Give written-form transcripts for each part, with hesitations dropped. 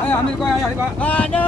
Ayo ambil kau ayah kau. Ada.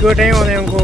Good day on them go.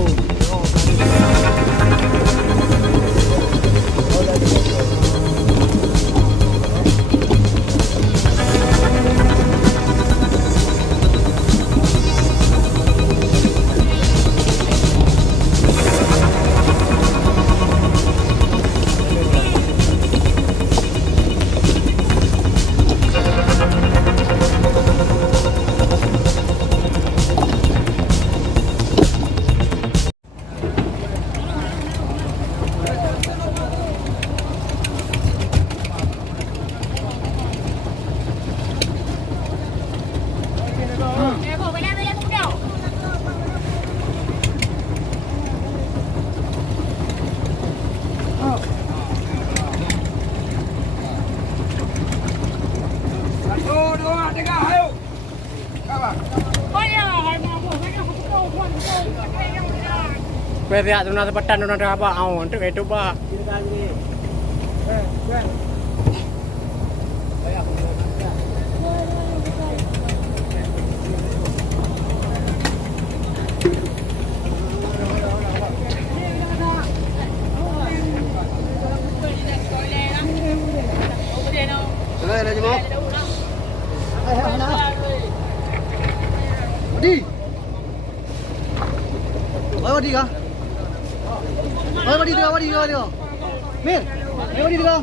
Pwede ato na tempat na apa au untuk itu ba. Đi kah? Đi đi. Mir, đi kah?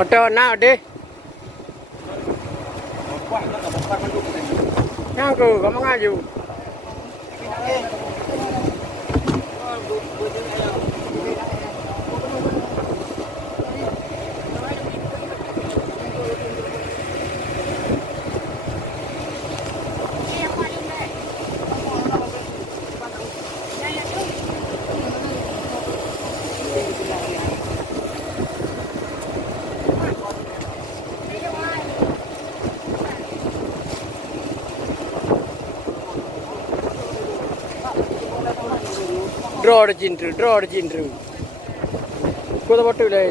มาเจอหน้าดิย่างกูก็มังง่ายอยู่draw the gingerกูจะบอกตัวเลย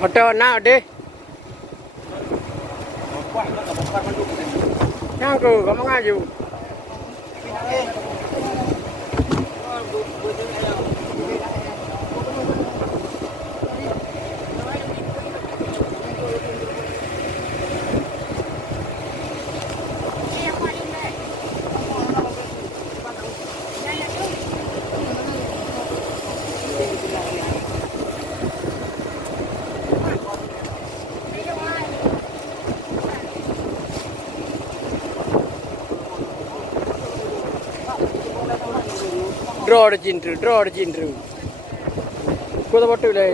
มาเจอหน้าดิย่างกูก็มังง่ายอยู่draw the gingerกูจะบอกตัวเลย